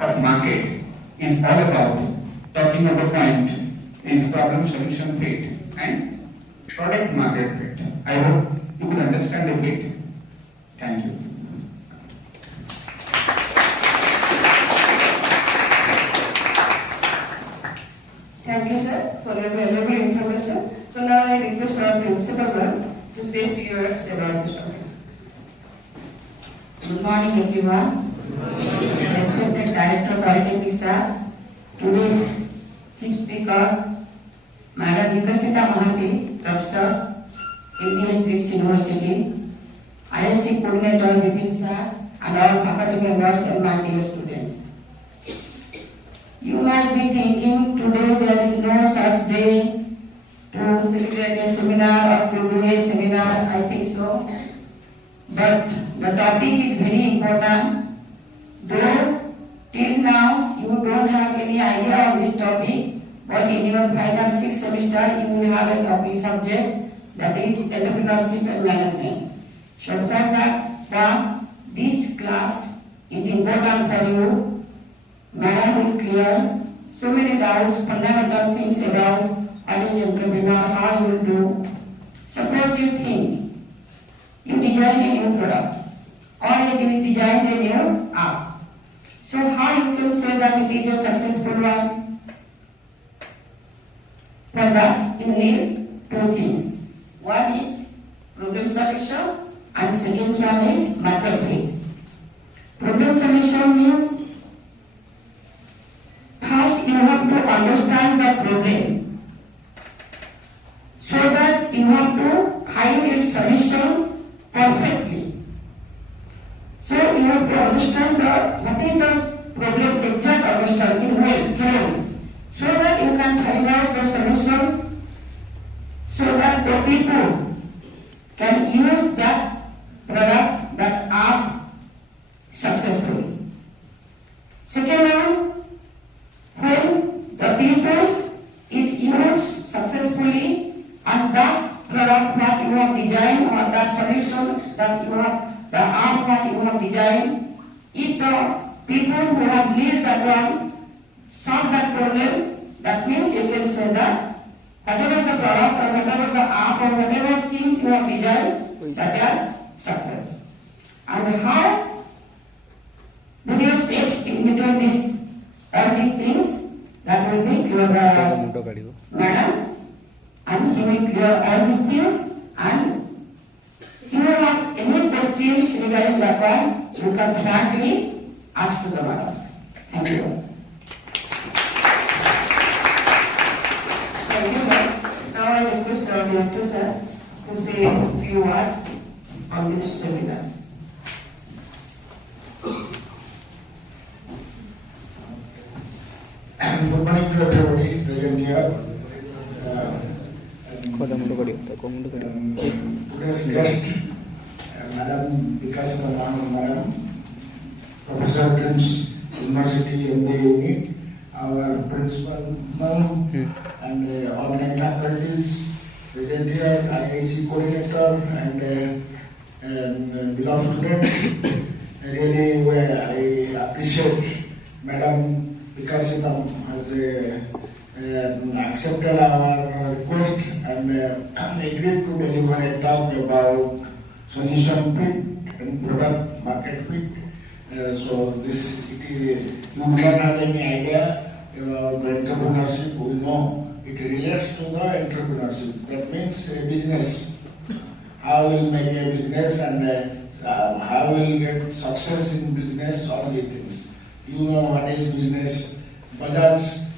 of market is all about talking about point is problem solution fit and product market fit. I hope you can understand a bit. Thank you. Thank you, sir, for your valuable information. So now I request our principal ma'am to say a few words about this topic. Good morning, everyone. Respected Director Polytechnic sir, today's Chief Speaker, Madam Vikasita Mahanti, Professor, Indian British University, ISC Coordinator Vipin sir, and all faculty members and my dear students. You might be thinking today there is no such day to celebrate a seminar or to do a seminar. I think so. But the topic is very important. Though till now you don't have any idea on this topic, but in your final 6th semester you will have a topic subject that is entrepreneurship and management. So for that part, this class is important for you. Madam will clear so many doubts, fundamental things about what is entrepreneur, how you will do. Suppose you think you design a new product or you design a new app. So how you can say that it is a successful one? For that you need two things. One is problem solution and second one is market fit. Problem solution means first you have to understand the problem so that you have to find its solution perfectly. So you have to understand what is the problem, exact understanding well, thoroughly, so that you can find out the solution, so that the people can use that product, that app successfully. Second one, when the people it used successfully and that product what you have designed or the solution that you have, the app that you have designed, if the people who have lived that one solve that problem, that means you can say that whatever the product or whatever the app or whatever things you have designed, that is success. And how various steps in between this all these things that will be clear madam, and he will clear all these things, and if you have any questions regarding that one, you can frankly ask to the madam. Thank you. Thank you, ma'am. Now I request our director sir to say a few words on this seminar. Good morning to everybody present here. Today's guest, Madam Vikasita Mahanti, Madam, Professor Prince University MBA Unit, our principal ma'am, and all my faculties present here, IIC coordinator and beloved students. Really, I appreciate Madam Vikasita has accepted our request and agreed to deliver a talk about solution fit and product market fit. So this, you don't have any idea about entrepreneurship. We know it relates to the entrepreneurship. That means a business. How we'll make a business and how we'll get success in business, all these things. You know what is business. Bajaj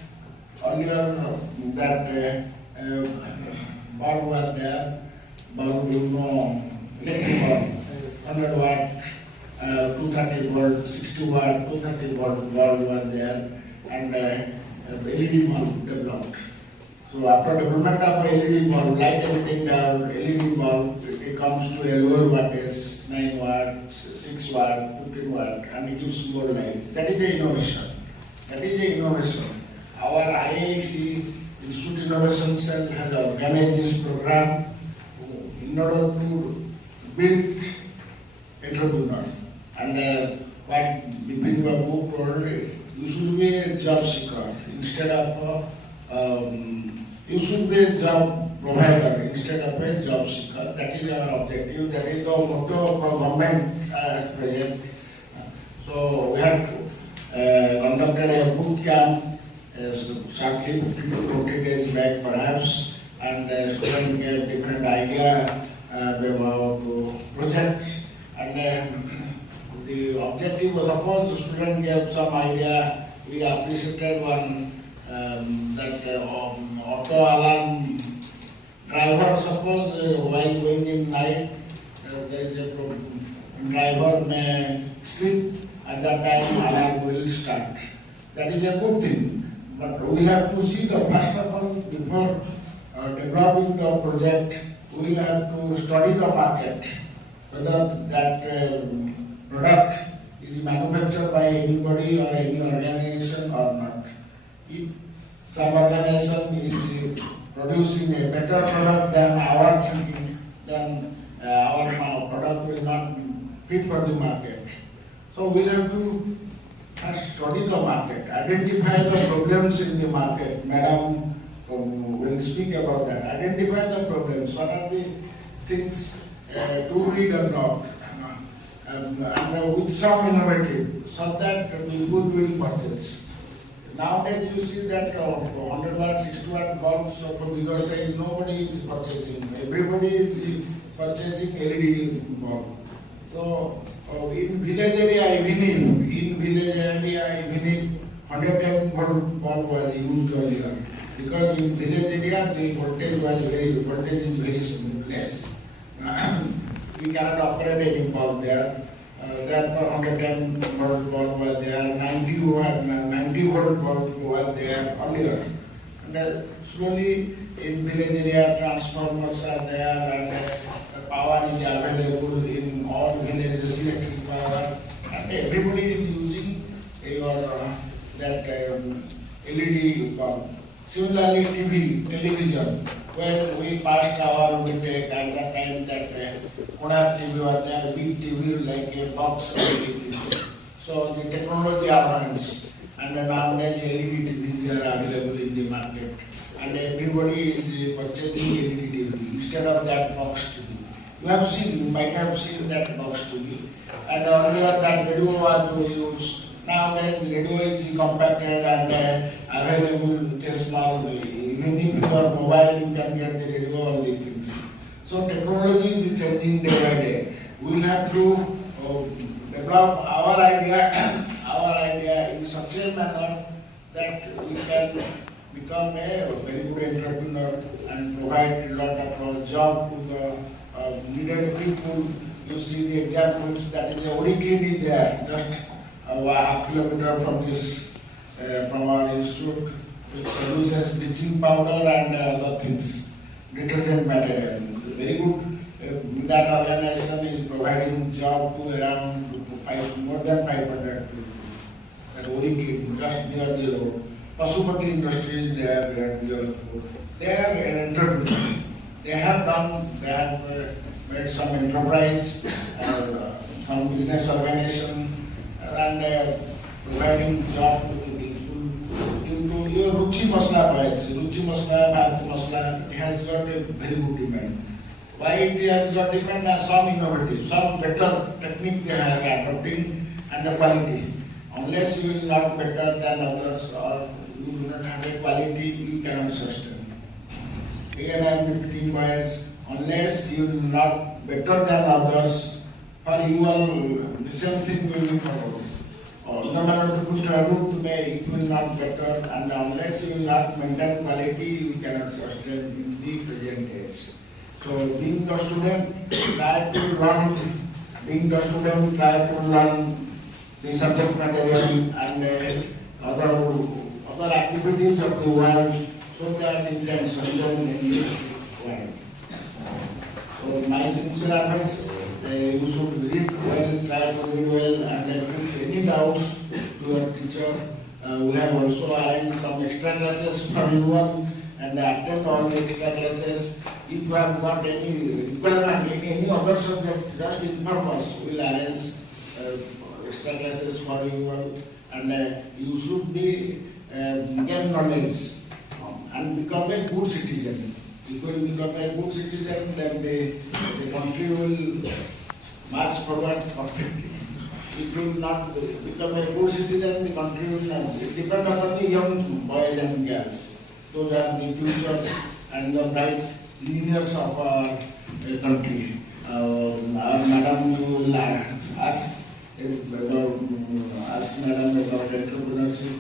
earlier that bulb was there, bulb, you know, electric bulb, 100 watt, 230 volt, 60 watt, 230 volt bulb was there, and LED bulb developed. So after development of LED bulb, like everything, the LED bulb, it comes to a lower wattage, 9 watt, 6 watt, 15 watt, and it gives more light. That is the innovation. That is the innovation. Our IIC Institute Innovation Cell has organized this program in order to build entrepreneurs. And what Bipin Babu told job seeker instead of you should be a job provider instead of a job seeker. That is our objective. That is the motto of our government at present. So we have conducted a boot camp shortly 15 to 20 days back perhaps, and students get different idea about projects, and the objective was, suppose the student gave some idea. We appreciated one that auto alarm driver, suppose while going in night, there is a problem. Driver may sleep, at that time alarm will start. That is a good thing. But we have to see the first of all, before developing the project, we will have to study the market, whether that product is manufactured by anybody or any organization or not. If some organization is producing a better product than our thinking, then our product will not fit for the market. So we'll have to first study the market, identify the problems in the market. Madam will speak about that. Identify the problems. What are the things to read or not? And with some innovative, so that the people will purchase. Nowadays you see that 100 watt, 60 watt bulbs of a bigger size, nobody is purchasing. Everybody is purchasing LED bulb. So in village area evening, 110 volt bulb was used earlier, because in village area the voltage is very less. We cannot operate any bulb there. Therefore 110 volt bulb was there, 90 volt bulb was there earlier. And slowly in village area transformers are there, and power is available in all villages, electric power, and everybody is using that LED bulb. Similarly, television. When we passed our Vitek, at that time that Kodak TV was there, big TV like a box of things. So the technology advanced, and nowadays LED TVs are available in the market, and everybody is purchasing LED TV instead of that box TV. You might have seen that box TV, and earlier that radio was used. Nowadays radio is compacted and available with a small way. Even if you are mobile, you can get the radio, all these things. So technology is changing day by day. We will have to develop our idea in such a manner that we can become a very good entrepreneur and provide a lot of job to the needed people. You see the examples, that is already cleanly there, just half kilometer from this, from our institute, which produces bleaching powder and other things, detergent material. Very good. That organization is providing job to around more than 500 people. That Oriclean, just near the road. Pasupati Industries, they are near the road. They are an entrepreneur. They have made some enterprise, some business organization, and providing job to the people. Into your Ruchi Masla price, Ruchi Masla, Bharati Masla, it has got a very good demand. Why it has got demand? Some innovative, some better technique they are adopting, and the quality. Unless you will not better than others, or you do not have a quality, you cannot sustain. Again I am repeating wise, unless you will not better than others, for you will, the same thing will be followed. No matter people travel to me, it will not better, and unless you will not maintain quality, you cannot sustain in the present age. So being the student, try to learn the subject material and other activities of the world, so that you can sustain in this world. So my sincere advice, you should read well, try to read well, and then put any doubts to your teacher. We have also arranged some extra classes for everyone, and attend all the extra classes. If you have got any requirement, any other subject, just in purpose, we will arrange extra classes for everyone, and you should be gain knowledge and become a good citizen. If you will become a good citizen, then the country will march forward perfectly. If you will not become a good citizen, the country will not. It depends upon the young boys and girls. Those are the futures and the bright leaders of our country. Our madam, you will ask madam about entrepreneurship.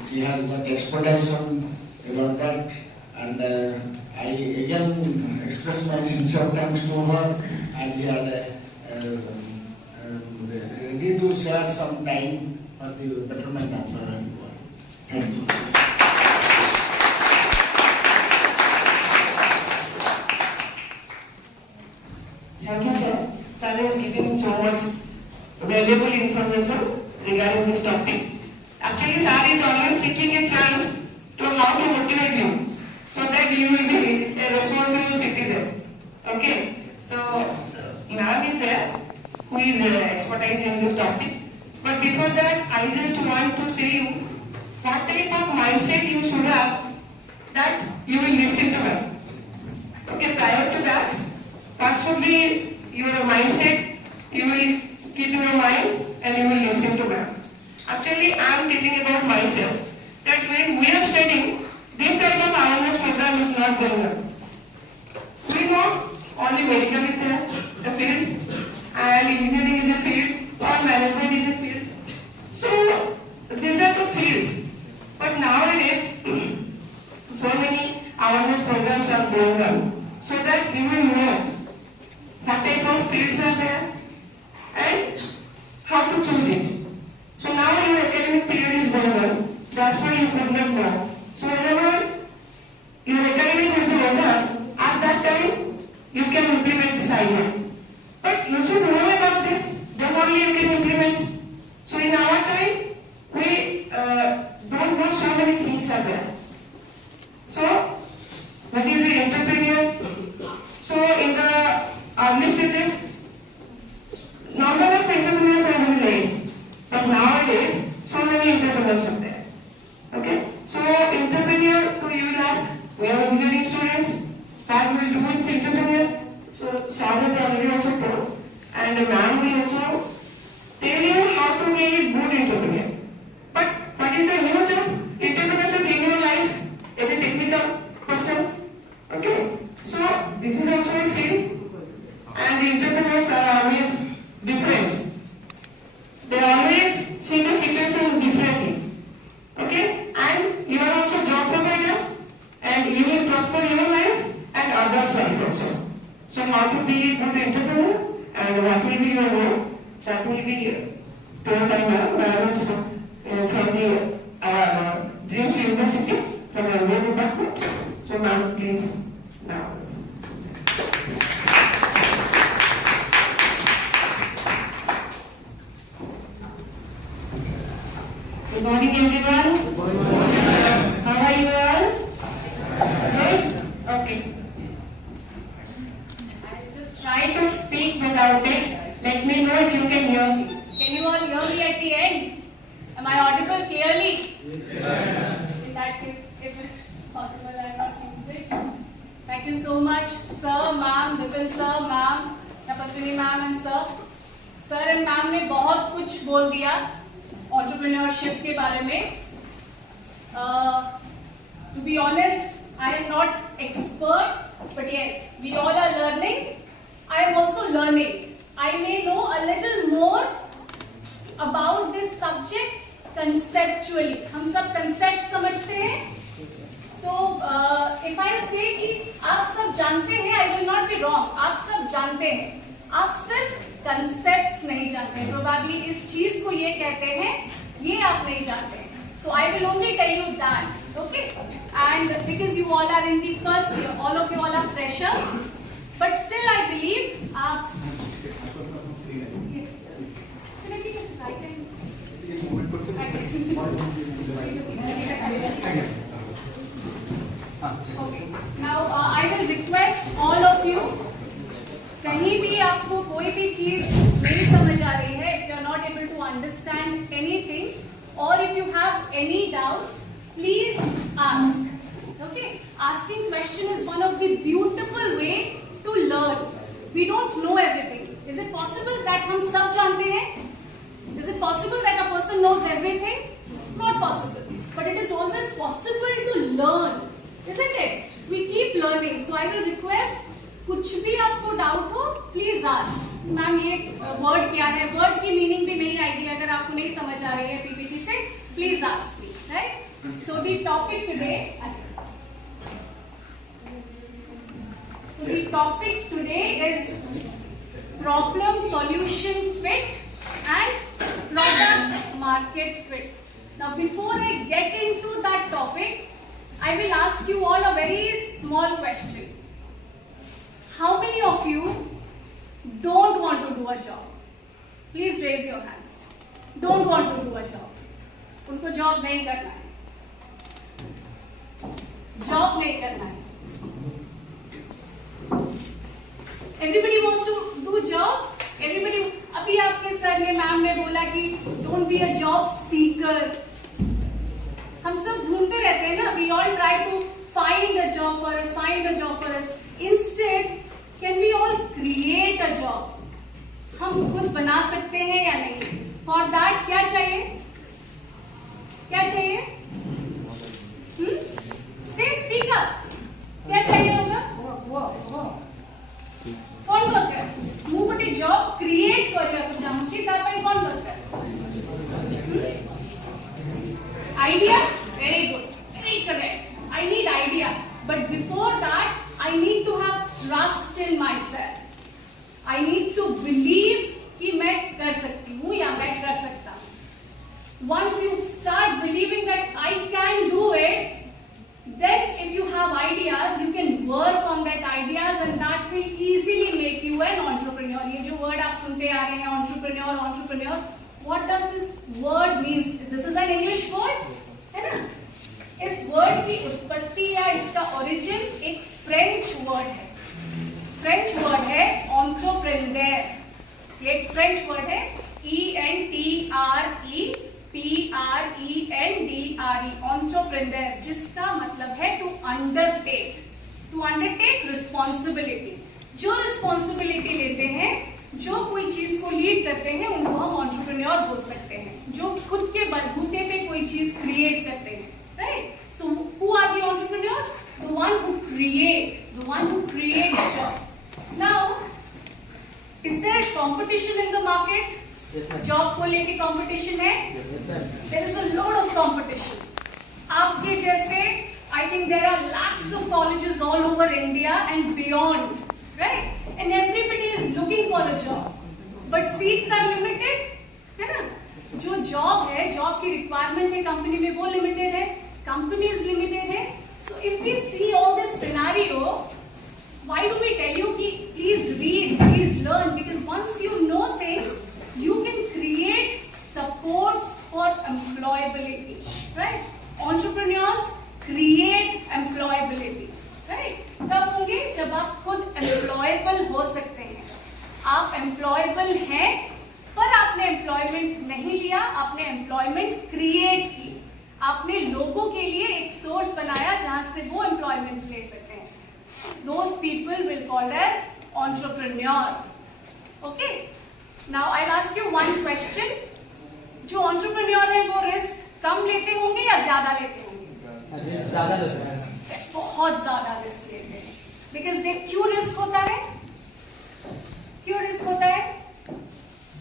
She has got expertise about that, and I again express my sincere thanks to her, and we are ready to share some time for the betterment of our world. Thank you. Thank you, sir. Sir is giving so much valuable information regarding this topic. Actually, sir is always seeking a chance to how to motivate you so that you will be a responsible citizen. Okay? So ma'am is there who is expertise in this topic. But before that, I just want to say you what type of mindset you should have that you will listen to her. Okay, prior to that, what should be your mindset? You will keep your mind and you will listen to her. Actually, I am telling about myself that when we are studying, this type of awareness program is not going on. We know only medical is there, the field, and engineering is a field, or management is a field. So, these are the fields. But nowadays, so many awareness programs are going on, so that you will know what type of fields are there and how to choose it. So now your academic period is going on, that's why you could not know. So whenever your academic will be over, at that time you can implement this idea. But you should know about this, then only you can implement. So in our time, we don't know so many things are there. So, what is the entrepreneur? So in the early stages, number of entrepreneurs are very less. But nowadays, so many entrepreneurs are there. Okay? So entrepreneur, you will ask, we are engineering students, what will do with entrepreneur? So sir has already also told, and ma'am will also tell you how to be a good entrepreneur. But what is the new job? Entrepreneurship in your life as a technical person. Okay? So this is also a field, and the entrepreneurs are always different. They always see the situation differently. Okay? And you are also job provider, and you will prosper your life and others' life also. So how to be a good entrepreneur and what will be your role? That will be told by ma'am from the Dreams University, from our main department. So ma'am, please now. Good morning, everyone. Good morning. How are you all? Good? Okay. I'll just try to speak without it. Let me know if you can hear me. Can you all hear me at the end? Am I audible clearly? Yes. In that case, if it's possible, I'll not use it. Thank you so much, sir, ma'am, Vipin sir, ma'am, Tapaswini ma'am and sir. Sir and ma'am ने बहुत कुछ बोल दिया entrepreneurship के बारे में. To be honest, I am not expert, but yes, we all are learning. I am also learning. I may know a little more about this subject conceptually. हम सब concept समझते हैं. तो if I say कि आप सब जानते हैं, I will not be wrong. आप सब जानते हैं. आप सिर्फ concepts नहीं जानते हैं. Probably इस चीज को ये कहते हैं, ये आप नहीं जानते हैं. So I will only tell you that. Okay? And because you all are in the first year, all of you all are fresher, but still I believe आप Okay. Now I will request all of you. कहीं भी आपको कोई भी चीज नहीं समझ आ रही है, if you are not able to understand anything, or if you have any doubt, please ask. Okay, asking question is one of the beautiful way to learn. We don't know everything. Is it possible that हम सब जानते हैं? Is it possible that a person knows everything? Not possible. But it is always possible to learn, isn't it? We keep learning. So I will request, कुछ भी आपको doubt हो, please ask. Ma'am ये word क्या है? Word की meaning भी नहीं आएगी अगर आपको नहीं समझ आ रही है पीपीटी से. Please ask me, right? So the topic today. So the topic today is problem solution fit and product market fit. Now before I get into that topic, I will ask you all a very small question. How many of you don't want to do a job? Please raise your hands. Don't want to do a job. उनको job नहीं करना है. Job नहीं करना है. Everybody wants to do job. Everybody. अभी आपके sir ने मैम ने बोला कि don't be a job seeker. हम सब ढूंढते रहते हैं ना. We all try to find a job for us. Find a job for us. Instead, can we all create a job? हम खुद बना सकते हैं या नहीं? For that क्या चाहिए? क्या चाहिए? Say speak up. क्या चाहिए होगा? कौन दरकार? ମୁଁ ଗୋଟେ job create କରିବାକୁ ଚାହୁଁଛି ତା ପାଇଁ କଣ ଦରକାର? Idea? Very good. Very correct. I need idea. But before that, I need to have trust in myself. I need to believe कि मैं कर सकती हूँ या मैं कर सकता हूँ. Once you start believing that I can do it, then if you have ideas, you can work on that ideas and that will easily make you an entrepreneur. ये जो word आप सुनते आ रहे हैं entrepreneur, what does this word means? This is an English word, है ना? इस word की उत्पत्ति या इसका origin एक French word है. French word है entrepreneur. ये एक French word है entrepreneur, entrepreneur, जिसका मतलब है to undertake responsibility. जो responsibility लेते हैं, जो कोई चीज को लीड करते हैं, उनको हम entrepreneur बोल सकते हैं. जो खुद के बलबूते पे कोई चीज क्रिएट करते हैं, right? So who are the entrepreneurs? The one who create a job. Now, is there competition in the market? Job को लेके कंपटीशन है. There is a lot of competition. आपके जैसे I think there are lakhs of colleges all over India and beyond, right? And everybody is looking for a job, but seats are limited, है ना? जो job है, job की requirement है company में, वो लिमिटेड है. कंपनीज लिमिटेड है. So if we see all this scenario, why do we tell you कि please read, please learn? Because once you know things, you can create supports for employability, right? Entrepreneurs create employability, right? तब होंगे जब आप खुद employable हो सकते हैं. आप employable हैं, पर आपने employment नहीं लिया, आपने employment create की. आपने लोगों के लिए एक source बनाया जहां से वो employment ले सकते हैं. Those people will called as entrepreneur. Okay? Now I'll ask you one question. जो entrepreneur है वो risk कम लेते होंगे या ज्यादा लेते होंगे? ज्यादा लेते हैं. बहुत ज्यादा risk लेते हैं. Because क्यों risk होता है? क्यों risk होता है?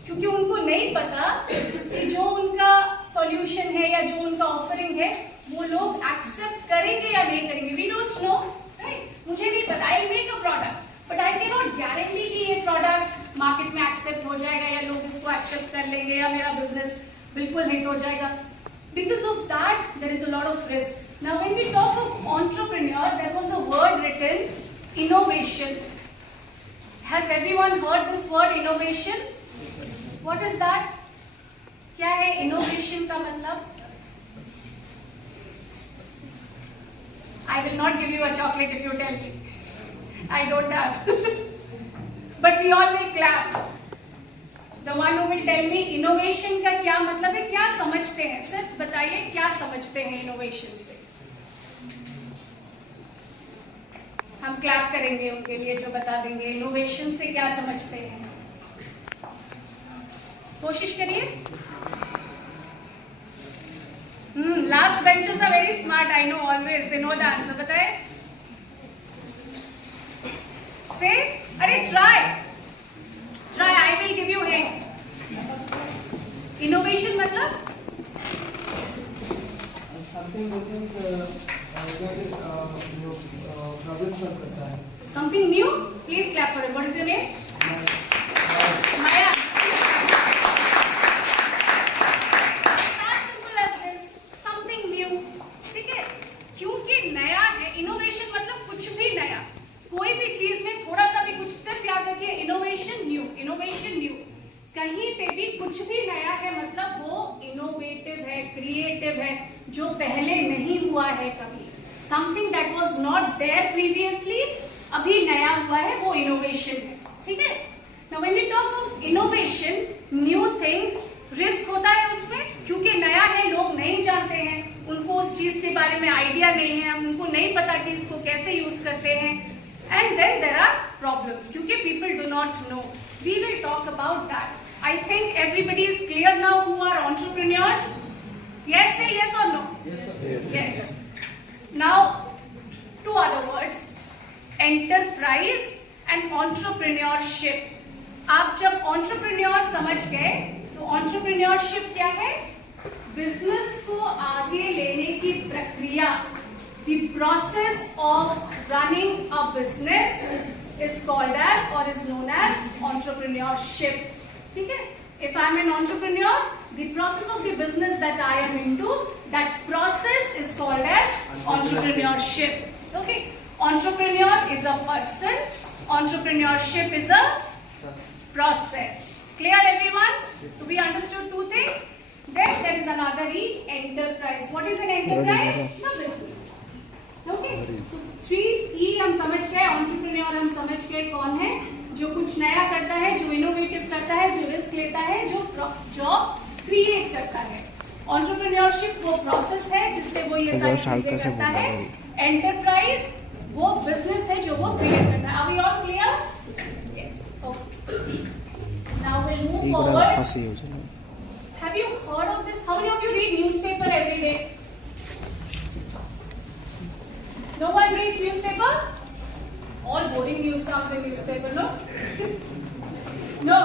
क्योंकि उनको नहीं पता कि जो उनका solution है या जो उनका offering है वो लोग accept करेंगे या नहीं करेंगे. We don't know, right? मुझे नहीं पता. I'll make a product, but I cannot guarantee कि ये product मार्केट में एक्सेप्ट हो जाएगा या लोग इसको एक्सेप्ट कर लेंगे या मेरा बिजनेस बिल्कुल हिट हो जाएगा. Because of that, there is a lot of risk. Now, when we talk of entrepreneur, there was a word written, innovation. Has everyone heard this word, innovation? What is that? क्या है innovation का मतलब? I will not give you a chocolate if you tell me. I don't have. But we all will clap. The one who will tell me innovation का क्या मतलब है, क्या समझते हैं, सिर्फ बताइए क्या समझते हैं innovation से. हम क्लैप करेंगे उनके लिए जो बता देंगे innovation से क्या समझते हैं. कोशिश करिए. Last benchers are very smart. I know always. They know the answer. बताए. Say, अरे try. Try. I will give you hint. Innovation मतलब? Something which is problem solve करता है. Something new? Please clap for it. What is your name? Maya. As simple as this. Something new. ठीक है? क्योंकि नया है. Innovation मतलब कुछ भी नया. कोई भी चीज में थोड़ा सा भी कुछ, सिर्फ याद रखिए innovation new. Innovation new. कहीं पे भी कुछ भी नया है मतलब वो इनोवेटिव है, क्रिएटिव है, जो पहले नहीं हुआ है कभी. Something that was not there previously, अभी नया हुआ है, वो इनोवेशन है. ठीक है. Now when we talk of innovation, new thing, risk होता है उसमें, क्योंकि नया है, लोग नहीं जानते हैं, उनको उस चीज के बारे में आइडिया नहीं है, उनको नहीं पता कि इसको कैसे यूज करते हैं. And then there are problems, क्योंकि people do not know. We will talk about that. I think everybody is clear now who are entrepreneurs. Yes, say yes or no. Yes. Now, two other words: enterprise and entrepreneurship. आप जब entrepreneur समझ गए, तो entrepreneurship क्या है? Business को आगे लेने की प्रक्रिया. The process of running a business is called as or is known as entrepreneurship. ठीक है. If I am an entrepreneur, the process of the business that I am into, that process is called as entrepreneurship. Okay. Entrepreneur is a person. Entrepreneurship is a process. Clear, everyone? So we understood two things. Then there is another E, enterprise. What is an enterprise? The business. Okay. So 3E हम समझ गए. Entrepreneur हम समझ गए कौन है, जो कुछ नया करता है, जो इनोवेटिव करता है, जो रिस्क लेता है, जो जॉब क्रिएट करता है. एंटरप्रेन्योरशिप वो प्रोसेस है जिससे वो ये सारी चीजें करता है. एंटरप्राइज वो बिजनेस है जो वो क्रिएट करता है. Are we all clear? Yes. Okay. Now will move forward. Have you heard of this? How many of you read newspaper every day? No one reads newspaper? All boring news comes in newspaper, no? No.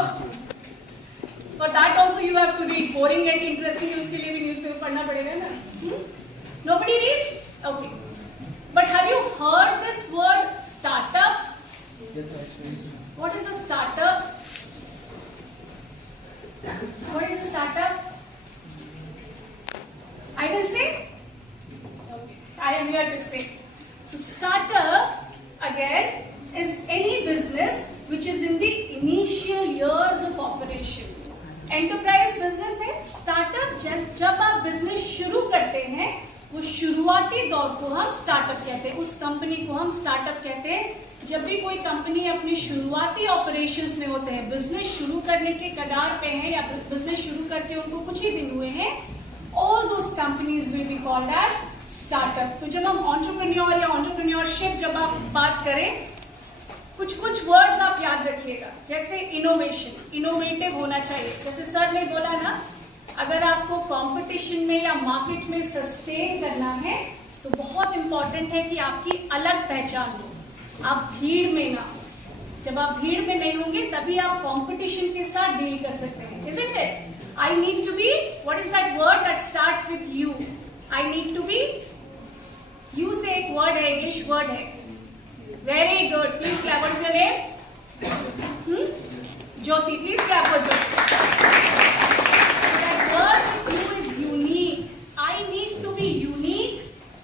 For that also you have to read. Boring and interesting news के लिए भी newspaper पढ़ना पड़ेगा ना? Nobody reads? Okay. But have you heard this word startup? Yes, actually. What is a startup? What is a startup? I will say. Okay. I am here to say. So startup again is any business which is in the initial years of operation. Enterprise business है. Startup जब आप business शुरू करते हैं, वो शुरुआती दौर को हम startup कहते हैं. उस कंपनी को हम startup कहते हैं. जब भी कोई कंपनी अपने शुरुआती ऑपरेशंस में होते हैं, बिजनेस शुरू करने के कगार पे हैं या बिजनेस शुरू करके उनको कुछ ही दिन हुए हैं, all those companies will be called as startup. तो जब हम एंटरप्रेन्योर या एंटरप्रेन्योरशिप जब आप बात करें, कुछ वर्ड्स आप याद रखिएगा. जैसे इनोवेशन, इनोवेटिव होना चाहिए. जैसे सर ने बोला ना, अगर आपको कंपटीशन में या मार्केट में सस्टेन करना है तो बहुत इंपॉर्टेंट है कि आपकी अलग पहचान हो. आप भीड़ में ना. जब आप भीड़ में नहीं होंगे तभी आप कंपटीशन के साथ डील कर सकते हैं. Isn't it? I need to be. What is that word that starts with U? I need to be. You say एक word है, English word है. Very good. Please clap. What is your name? Jyoti. Please clap for Jyoti. That word with you is unique. I need to be unique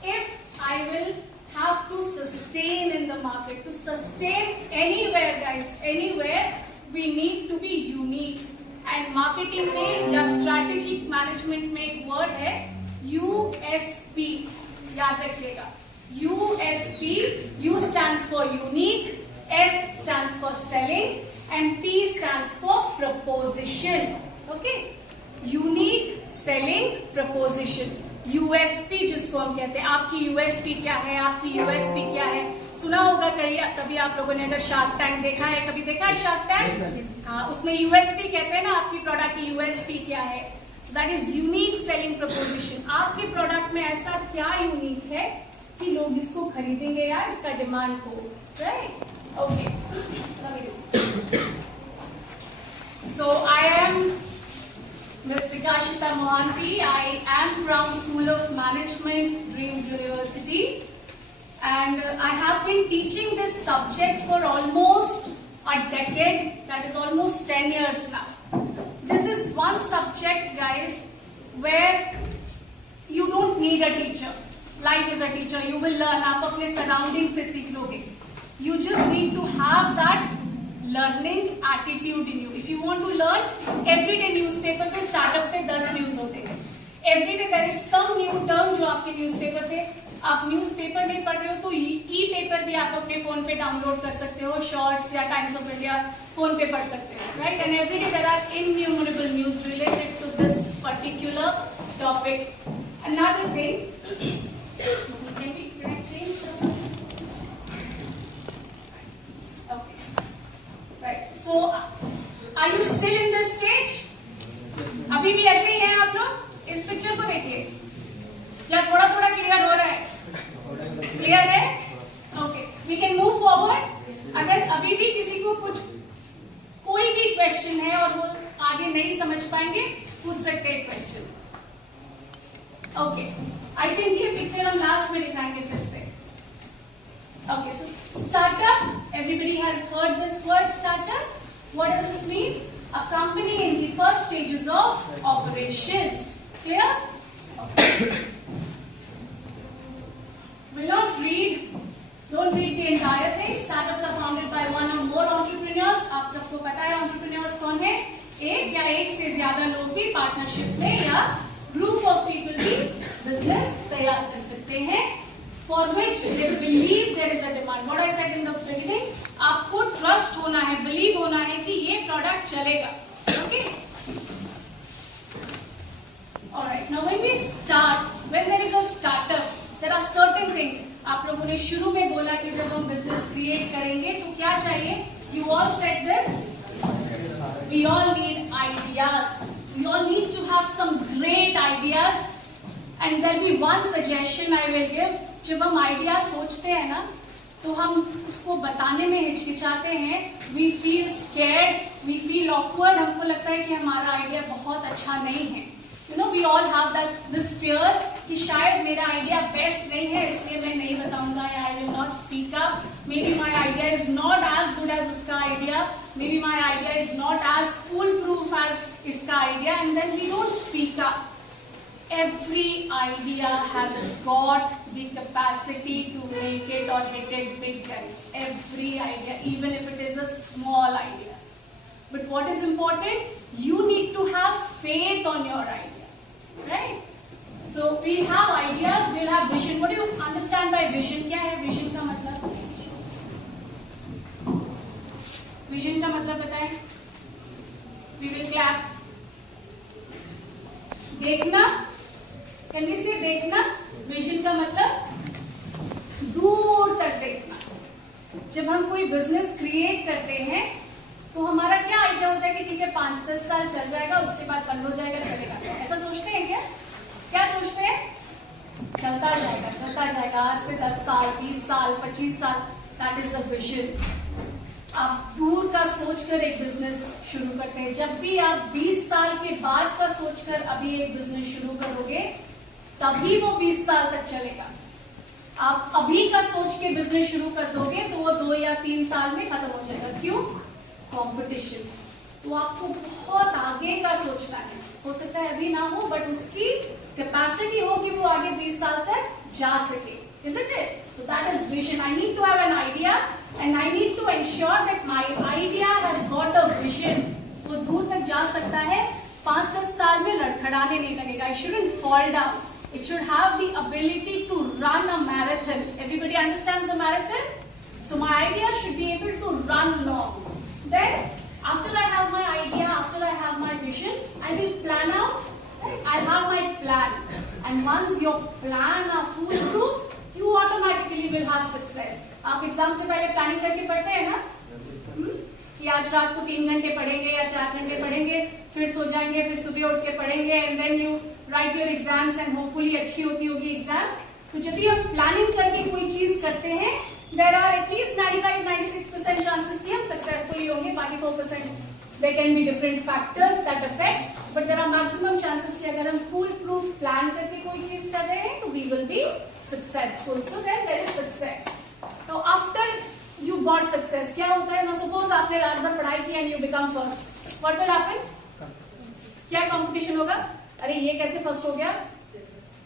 if I will have to sustain in the market. To sustain anywhere, guys, anywhere, we need to be unique. And marketing में या strategic management में एक word है USP. याद रखिएगा. USP. U stands for unique, S stands for selling, and P stands for proposition. Okay, unique selling proposition. USP जिसको हम कहते हैं, आपकी USP क्या है, आपकी USP क्या है, सुना होगा कभी आप लोगों ने, अगर शार्क टैंक देखा है, कभी देखा है शार्क टैंक? हाँ, उसमें USP कहते हैं ना, आपकी प्रोडक्ट की USP क्या है. So that is unique selling proposition. आपके प्रोडक्ट में ऐसा क्या यूनिक है कि लोग इसको खरीदेंगे या इसका डिमांड हो, right? Okay. Let me do. So I am Ms. Vikashita Mohanty. I am from School of Management, Dreams University, and I have been teaching this subject for almost a decade. That is almost 10 years now. This is one subject, guys, where you don't need a teacher. Life is a teacher. You will learn. आप अपने surroundings से सीख लोगे. You just need to have that learning attitude in you. If you want to learn, everyday newspaper पे startup पे 10 news होते हैं. Everyday there is some new term जो आपके newspaper पे, आप newspaper नहीं पढ़ रहे हो तो e-paper भी आप अपने phone पे download कर सकते हो, Shorts या Times of India phone पे पढ़ सकते हो, right? And every day there are innumerable news related to this particular topic. Another thing, can I change the? Okay, right. So, are you still in this stage? अभी भी ऐसे ही हैं आप लोग? इस पिक्चर को देखिए, या थोड़ा थोड़ा क्लियर हो रहा है? क्लियर है? Okay, we can move forward. अगर अभी भी किसी को कुछ कोई भी क्वेश्चन है और वो आगे नहीं समझ पाएंगे, पूछ सकते हैं क्वेश्चन. ओके, आई थिंक ये पिक्चर हम लास्ट में दिखाएंगे फिर से. Okay, so startup, everybody has heard this word startup. What does this mean? A company in the first stages of operations. Clear? Will not read. Don't read the entire thing. Startups are founded by one or more entrepreneurs. आप सबको पता है entrepreneurs कौन है? एक या एक से ज्यादा लोग भी पार्टनरशिप में या ग्रुप ऑफ पीपल भी बिजनेस तैयार कर सकते हैं. For which they believe there is a demand. What I said in the beginning, आपको ट्रस्ट होना है, बिलीव होना है कि ये प्रोडक्ट चलेगा. Okay, alright. Now when we start, when there is a startup, there are certain things. आप लोगों ने शुरू में बोला कि जब हम बिजनेस क्रिएट करेंगे तो क्या चाहिए? You all said this, we all need ideas. We all need to have some great ideas. And there be one suggestion I will give. जब हम आइडिया सोचते हैं ना, तो हम उसको बताने में हिचकिचाते हैं. We feel scared, we feel awkward. हमको लगता है कि हमारा आइडिया बहुत अच्छा नहीं है. You know, we all have this fear कि शायद मेरा आइडिया बेस्ट नहीं है, इसलिए मैं नहीं बताऊंगा या I will not speak up. Maybe my idea is not as good as उसका idea. Maybe my idea is not as foolproof as इसका idea. And then we don't speak up. Every idea has got the capacity to make it or hit it big, guys. Every idea, even if it is a small idea. But what is important? You need to have faith on your idea, right? So we have ideas, we'll have vision. What do you understand by vision? क्या है vision का मतलब? Vision का मतलब पता है? We will clap. देखना. Can we say देखना? विजन का मतलब दूर तक देखना. जब हम कोई बिजनेस क्रिएट करते हैं तो हमारा क्या आइडिया होता है कि ठीक है 5-10 साल चल जाएगा, उसके बाद बंद हो जाएगा, चलेगा. ऐसा सोचते हैं क्या? क्या सोचते हैं? चलता जाएगा आज से 10 साल, 20 साल, 25 साल. That is the vision. आप दूर का सोचकर एक बिजनेस शुरू करते हैं. जब भी आप 20 साल के बाद का सोचकर अभी एक बिजनेस शुरू करोगे, तभी वो 20 साल तक चलेगा. आप अभी का सोच के बिजनेस शुरू कर दोगे तो वो 2 या 3 साल में खत्म हो जाएगा. क्यों? कंपटीशन. तो आपको बहुत आगे का सोचना है. हो सकता है अभी ना हो, बट उसकी कैपेसिटी हो कि वो आगे 20 साल तक जा सके. Isn't it? So that is vision. I need to have an idea and I need to ensure that my idea has got a vision. वो दूर तक जा सकता है, 5-10 साल में लड़खड़ाने नहीं लगेगा. I shouldn't fall down. It should have the ability to run a marathon. Everybody understands a marathon? So my idea should be able to run long. Then After I have my idea, after I have my vision, I will plan out. I have my plan, and once your plan are foolproof, you automatically will have success. आप exam से पहले planning करके पढ़ते हैं ना, कि आज रात को 3 घंटे पढ़ेंगे या 4 घंटे पढ़ेंगे, फिर सो जाएंगे, फिर सुबह उठ के पढ़ेंगे, and then you write your exams and hopefully अच्छी होती होगी एग्जाम. तो जब भी हम प्लानिंग करके कोई चीज करते हैं, there are at least 95-96% chances कि हम successfully होंगे. बाकी 4% there can be different factors that affect, but there are maximum chances कि अगर हम full proof plan करके कोई चीज कर रहे हैं, तो we will be successful. So then there is success. So after you got success, क्या होता है? Now suppose आपने रात भर पढ़ाई की and you become first. What will happen? क्या competition होगा? अरे ये कैसे first हो गया?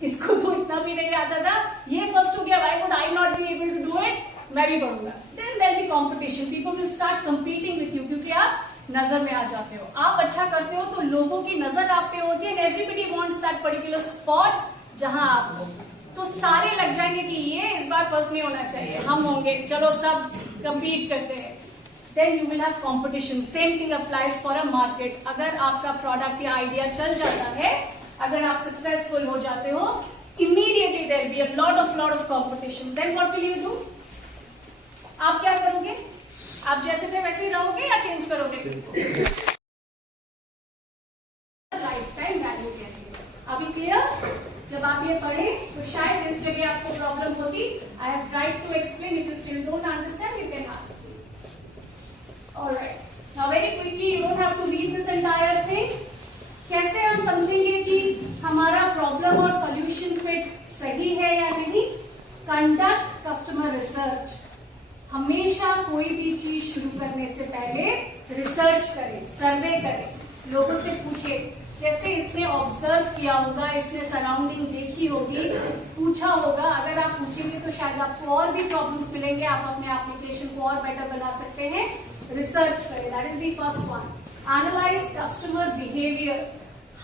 इसको तो इतना भी नहीं आता था, ये फर्स्ट हो गया, why would I not be able to do it? मैं भी पढ़ूंगा. Then there will be competition. People will start competing with you क्योंकि आप नजर में आ जाते हो. आप अच्छा करते हो तो लोगों की नजर आप पे होती है, and everybody wants that particular spot जहां आप हो. तो सारे लग जाएंगे कि ये इस बार फर्स्ट नहीं होना चाहिए, हम होंगे, चलो सब compete करते हैं. Then you will have competition. Same thing applies for a market. अगर आपका product या idea चल जाता है, अगर आप सक्सेसफुल हो जाते हो, immediately there will be a lot of competition. Then what will you do? आप क्या करोगे? आप जैसे थे वैसे ही रहोगे या चेंज करोगे? लाइफ टाइम वैल्यू कहते हैं. अभी क्लियर? जब आप ये पढ़े तो शायद इस जगह आपको प्रॉब्लम होती. I have tried to explain. If you still don't understand, you can ask. All right. Now very quickly, you don't have to read this entire thing. कैसे हम समझेंगे कि हमारा प्रॉब्लम और सॉल्यूशन फिट सही है या नहीं? Conduct customer research. हमेशा कोई भी चीज शुरू करने से पहले रिसर्च करें, सर्वे करें, लोगों से पूछे. जैसे इसने ऑब्जर्व किया होगा, इसने सराउंडिंग देखी होगी, पूछा होगा. अगर आप पूछेंगे तो शायद आपको और भी प्रॉब्लम्स मिलेंगे, आप अपने एप्लीकेशन को और बेटर बना सकते हैं. रिसर्च करें. That is the first one. Analyze customer behavior.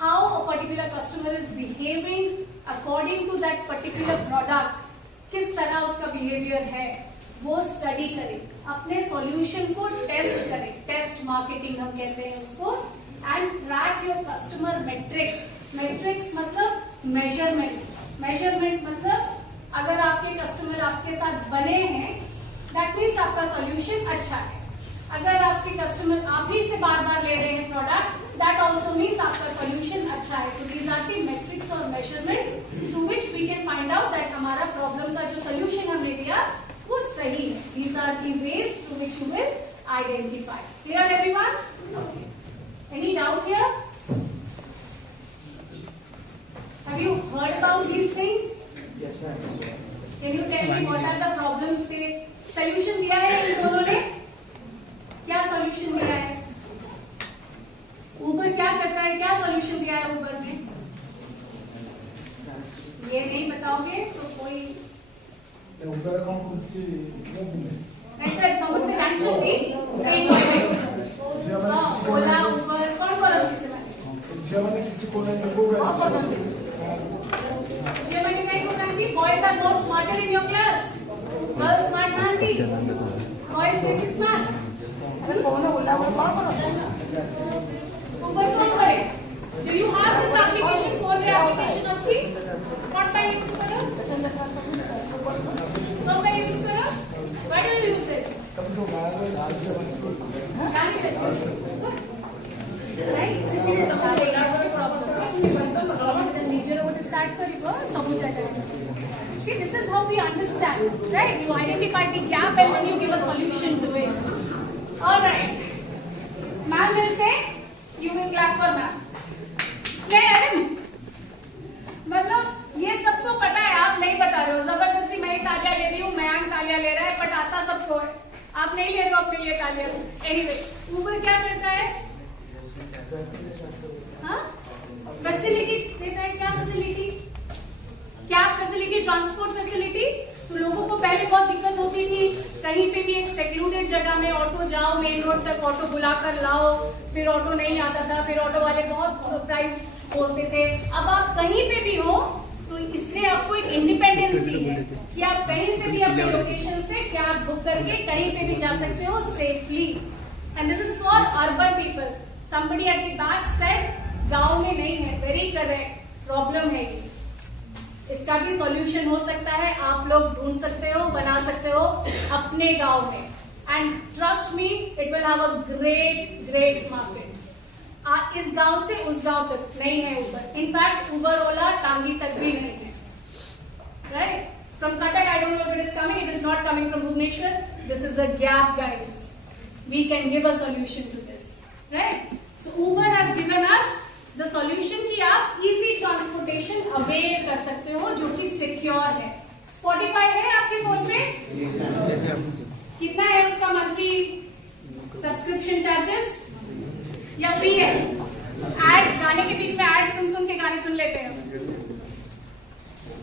How a particular customer is behaving according to that particular product. किस तरह उसका behavior है, वो स्टडी करें. अपने सॉल्यूशन को टेस्ट करें. टेस्ट मार्केटिंग हम कहते हैं उसको. And track your customer matrix. Matrix मतलब मेजरमेंट. मेजरमेंट मतलब अगर आपके कस्टमर आपके साथ बने हैं, दैट मीन्स आपका सॉल्यूशन अच्छा है. अगर आपके कस्टमर आप ही से बार बार ले रहे हैं प्रोडक्ट, दैट ऑल्सो मीन्स आपका सॉल्यूशन अच्छा है. So these are the metrics और measurement through which we can find out that हमारा प्रॉब्लम का जो सॉल्यूशन हमने दिया वो सही है. These are the ways through which you will identify. Clear everyone? Any doubt here? Have you heard about these things? Can you tell me what are the problems? They solution दिया है इन दोनों ने. क्या सॉल्यूशन दिया है? Uber क्या करता है? क्या सॉल्यूशन दिया है ऊबर ने? ये नहीं बताओगे तो कोई ऊबर अकाउंट कुछ ऐसे समझते जान चुकी नहीं. ओला ऊबर कौन बोला उससे? जेवने किसी को नहीं बोला. ये मैंने कहीं को कहा कि boys are more smarter in your class. Girls smart नहीं थी, बॉयज दिस स्मार्ट. कौन है ओला? कौन ऊबर कौन करे? Do you have this application? Phone पे एप्लीकेशन अच्छी कौन पे यूज करो? कौन पे यूज करो? Why do you use it? गाली पे start करिबो सब जाएगा. See, this is how we understand, right? You identify the gap and then you give a solution to it. All right. Ma'am will say, you will clap for ma'am. Clear? मतलब ये सबको पता है, आप नहीं बता रहे हो. जबरदस्ती मैं ही तालियां ले रही हूँ, मयांक तालियां ले रहा है, बट आता सबको है. आप नहीं ले रहे हो अपने लिए तालियां. Anyway, ऊबर क्या करता है? हाँ? फैसिलिटी देता है. क्या facility? Cab facility, transport facility. तो लोगों को पहले बहुत दिक्कत होती थी, कहीं पे भी एक सेक्लूडेड जगह में ऑटो जाओ, मेन रोड तक ऑटो बुलाकर लाओ, फिर ऑटो नहीं आता था, फिर ऑटो वाले बहुत प्राइस बोलते थे. अब आप कहीं पे भी हो तो इससे आपको एक इंडिपेंडेंस दी है कि आप कहीं से भी अपनी लोकेशन से कैब बुक करके कहीं पे भी जा सकते हो safely. And this is for urban people. Somebody at the back said, गांव में नहीं है. Very correct. Problem है ये. इसका भी सॉल्यूशन हो सकता है. आप लोग ढूंढ सकते हो, बना सकते हो अपने गांव में. And trust me, it will have a great market. इस गांव से उस गांव तक नहीं है उबर. इनफैक्ट उबर ओला टांगी तक भी नहीं है. Right? From Cuttack, I don't know if it is coming. It is not coming from Bhubaneswar. This is a gap, guys. We can give a solution to this. Right? So Uber has given us the solution कि आप easy transportation avail कर सकते हो जो कि secure है. Spotify है आपके फोन पे? कितना है उसका monthly subscription charges? या फ्री है? Ad गाने के बीच में ad सुन के गाने सुन लेते हैं.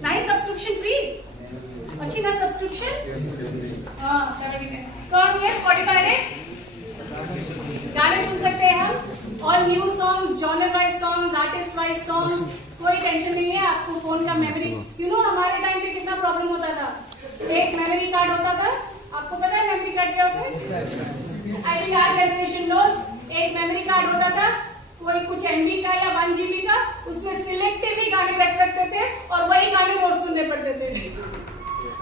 नहीं सब्सक्रिप्शन फ्री. अच्छी ना सब्सक्रिप्शन? हाँ सर्टिफिकेट. तो और ये Spotify रे गाने सुन सकते हैं हम. All new songs, genre wise songs, artist wise songs. कोई टेंशन नहीं है आपको. फोन का मेमोरी, यू नो हमारे टाइम पे कितना प्रॉब्लम होता था. एक मेमोरी कार्ड होता था. आपको पता है मेमोरी कार्ड क्या होता है? I think our generation knows. एक मेमोरी कार्ड होता था, कोई कुछ MB का या 1 GB का. उसमें सिलेक्टिव ही गाने रख सकते थे और वही गाने रोज सुनने पड़ते थे.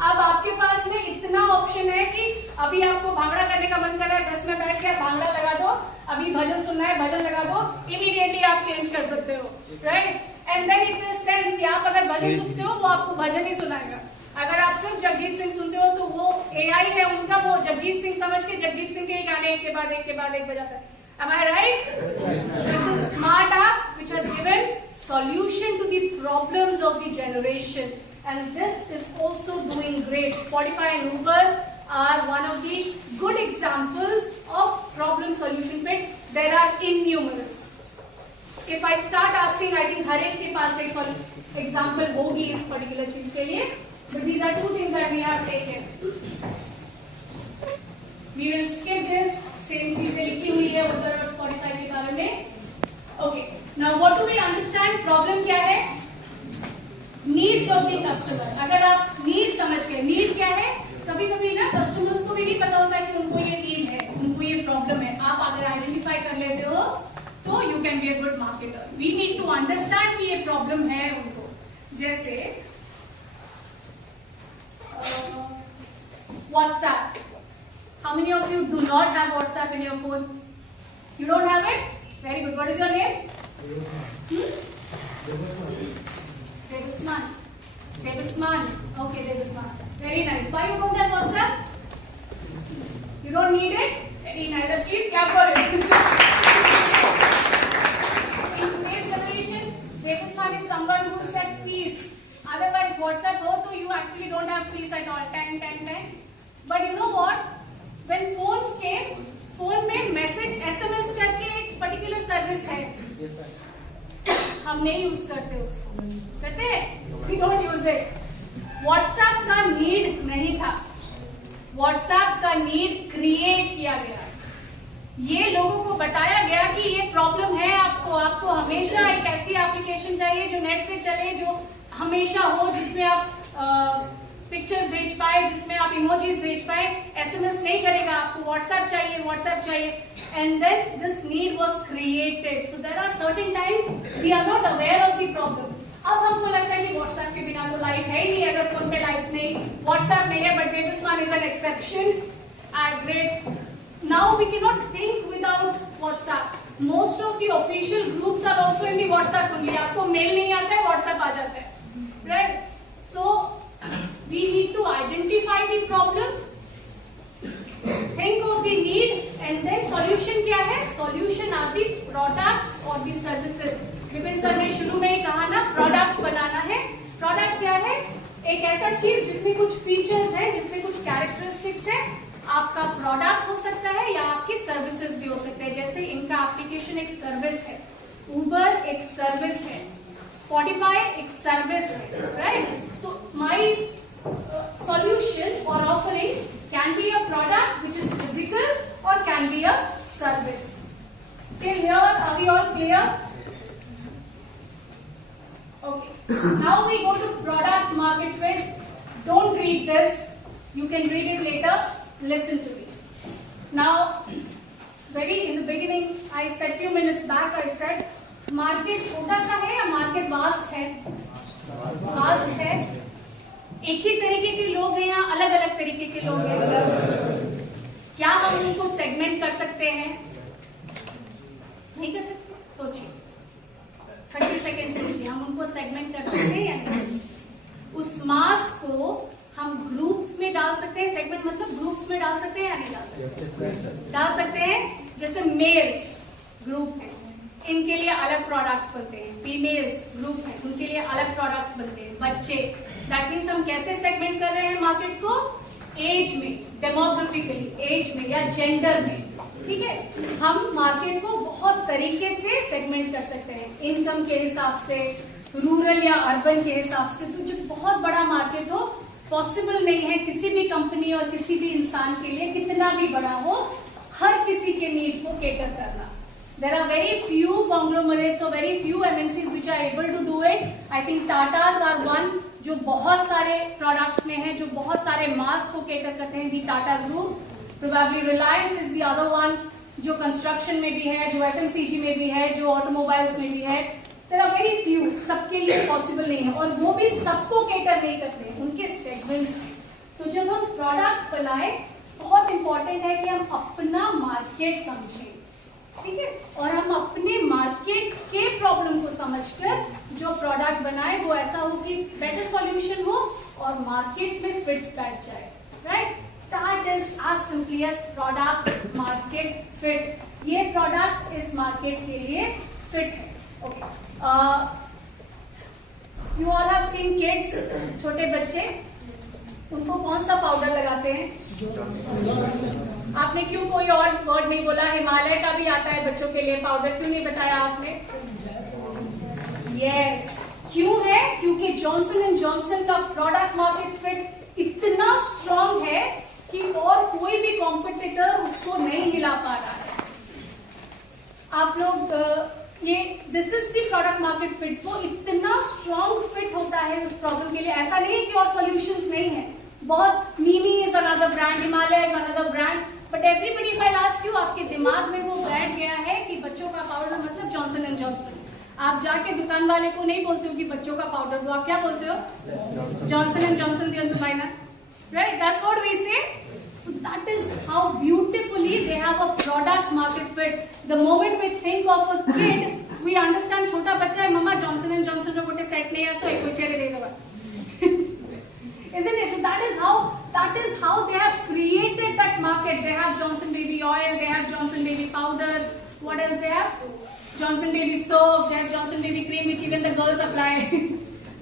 अब आपके पास में इतना ऑप्शन है कि अभी आपको भांगड़ा करने का मन कर रहा है, बस में बैठ के भांगड़ा लगा दो. अभी भजन सुनना है, भजन लगा दो. इमीडिएटली आप चेंज कर सकते हो. Right? And then it will sense कि आप अगर भजन सुनते हो वो आपको भजन ही सुनाएगा. अगर आप सिर्फ जगजीत सिंह सुनते हो तो वो AI है उनका, वो जगजीत सिंह समझ के जगजीत सिंह के गाने एक के बाद एक बजाता है. Am I right? This is smart app which has given solution to the problems of the generation, and this is also doing great. Spotify and Uber are one of the good examples of problem solution fit. There are innumerous. If I start asking, I think हर एक के पास एक example होगी इस particular चीज के लिए. But these are two things that we have taken. We will skip this. Same चीजें लिखी हुई है उधर और Spotify के बारे में. Okay, now what do we understand. Problem क्या है? Needs of the customer. अगर आप नीड समझ के, नीड क्या है, कभी ना कस्टमर्स को भी नहीं पता होता है कि उनको ये नीड है, उनको ये प्रॉब्लम है. आप अगर आइडेंटिफाई कर लेते हो तो you can be a good marketer. We need to understand कि ये प्रॉब्लम है उनको. जैसे WhatsApp. How many of you do not have WhatsApp in your phone? You don't have it? Very good. What is your name? Devisman. Devisman. Okay, Devisman. Very nice. Why you don't have WhatsApp? You don't need it? Very nice. Please clap for it. In today's generation, Devisman is someone who said peace. Otherwise, WhatsApp ho to you actually don't have peace at all. 10. But you know what? When phones came, phone में message SMS करके एक particular service है. हम नहीं use करते उसको. करते हैं? We don't use it. WhatsApp का नीड नहीं था. WhatsApp का नीड क्रिएट किया गया. ये लोगों को बताया गया कि ये प्रॉब्लम है आपको हमेशा एक ऐसी एप्लीकेशन चाहिए जो नेट से चले, जो हमेशा हो, जिसमें आप पिक्चर्स भेज पाए, जिसमें आप इमोजीज भेज पाए. SMS नहीं करेगा, आपको WhatsApp चाहिए. And then this need was created. So there are certain times we are not aware of the problem. अब हमको लगता है कि WhatsApp के बिना तो लाइफ है ही नहीं. अगर फोन पे लाइफ नहीं, WhatsApp नहीं है, but Devisman is an exception. And great. Now we cannot think without WhatsApp. Most of the official groups are also in the WhatsApp only. आपको मेल नहीं आता है, WhatsApp आ जाता है. Right? So we need to identify the problem, think of the need, and then solution क्या है? Solution are the products or the services. Vipin sir ने शुरू में ही कहा ना, प्रोडक्ट बनाना है. प्रोडक्ट क्या है? एक ऐसा चीज जिसमें कुछ फीचर्स है, जिसमें कुछ कैरेक्टरिस्टिक्स है. आपका प्रोडक्ट हो सकता है या आपकी सर्विसेज भी हो सकते हैं. जैसे इनका एप्लीकेशन एक सर्विस है, उबर एक सर्विस है, Spotify एक सर्विस है. Right? So my solution or offering can be a product which is physical or can be a service. Till here, are we all clear? Okay. Now we go to product market fit. Don't read this. You can read it later. Listen to me. Now, very in the beginning, I said few minutes back, I said market छोटा सा है या market vast है? Vast है। एक ही तरीके के लोग हैं या अलग अलग तरीके के लोग हैं? क्या हम उनको सेगमेंट कर सकते हैं? नहीं कर सकते? सोचिए, 30 सेकेंड सोचिए, हम उनको सेगमेंट कर सकते हैं या नहीं? उस मास को हम ग्रुप्स में डाल सकते हैं, सेगमेंट मतलब ग्रुप्स में डाल सकते हैं या नहीं डाल सकते? डाल सकते हैं। जैसे मेल्स ग्रुप है, इनके लिए अलग प्रोडक्ट्स बनते हैं, फीमेल्स ग्रुप है, उनके लिए अलग प्रोडक्ट्स बनते हैं, बच्चे। दैट मीन्स हम कैसे सेगमेंट कर रहे हैं मार्केट को? एज में, डेमोग्राफिकली एज में या जेंडर में, ठीक है। हम मार्केट को बहुत तरीके से सेगमेंट कर सकते हैं, इनकम के हिसाब से, रूरल या अर्बन के हिसाब से। तो जो बहुत बड़ा मार्केट हो, पॉसिबल नहीं है किसी भी कंपनी और किसी भी इंसान के लिए, कितना भी बड़ा हो, हर किसी के नीड को केटर करना। There are very few conglomerates or very few MNCs which are able to do it. I think Tatas are one जो बहुत सारे प्रोडक्ट्स में है, जो बहुत सारे मास को केटर करते हैं, the Tata group. Probably Reliance is the other one जो कंस्ट्रक्शन में भी है, जो FMCG में भी है, जो ऑटोमोबाइल्स में भी है। There are very few, सबके लिए पॉसिबल नहीं है, और वो भी सबको केटर नहीं करते हैं, उनके सेगमेंट्स। तो जब हम प्रोडक्ट बनाए, बहुत इंपॉर्टेंट है कि हम अपना मार्केट समझें, ठीक है, और हम अपने मार्केट के प्रॉब्लम को समझकर जो प्रोडक्ट बनाए वो ऐसा हो कि बेटर सॉल्यूशन हो और मार्केट में फिट बैठ जाए, right. That is as simply as product market fit. ये प्रोडक्ट इस मार्केट के लिए फिट है। Okay, you all have seen kids, छोटे बच्चे, उनको कौन सा पाउडर लगाते हैं? आपने क्यों कोई और वर्ड नहीं बोला? हिमालय का भी आता है बच्चों के लिए पाउडर, क्यों नहीं बताया आपने? यस, क्यों है? क्योंकि जॉनसन एंड जॉनसन का प्रोडक्ट मार्केट फिट इतना स्ट्रॉन्ग है कि और कोई भी कॉम्पिटिटर उसको नहीं हिला पा रहा है। आप लोग ये this is the product market fit, वो इतना स्ट्रॉन्ग फिट होता है उस प्रॉब्लम के लिए। ऐसा नहीं कि और सॉल्यूशंस नहीं है, बहुत Mimi is another brand, Himalaya is another brand, but everybody if I ask you, आपके दिमाग में वो बैठ गया है कि बच्चों का पाउडर मतलब जॉनसन एंड जॉनसन। आप जाके दुकान वाले को नहीं बोलते हो कि बच्चों का पाउडर दो, आप क्या बोलते हो? जॉनसन एंड जॉनसन दिया तो minor, right? That's what we say. So that is how beautifully they have a product market fit. The moment we think of a kid, we understand छोटा बच्चा है, मम्मा जॉनसन एंड जॉनसन रो गोटे set नहीं है, सो एक पैसे दे देगा। Isn't it? So that is how they have created that market. They have Johnson baby oil, they have Johnson baby powder. What else they have? Johnson baby soap, they have Johnson baby cream, which even the girls apply,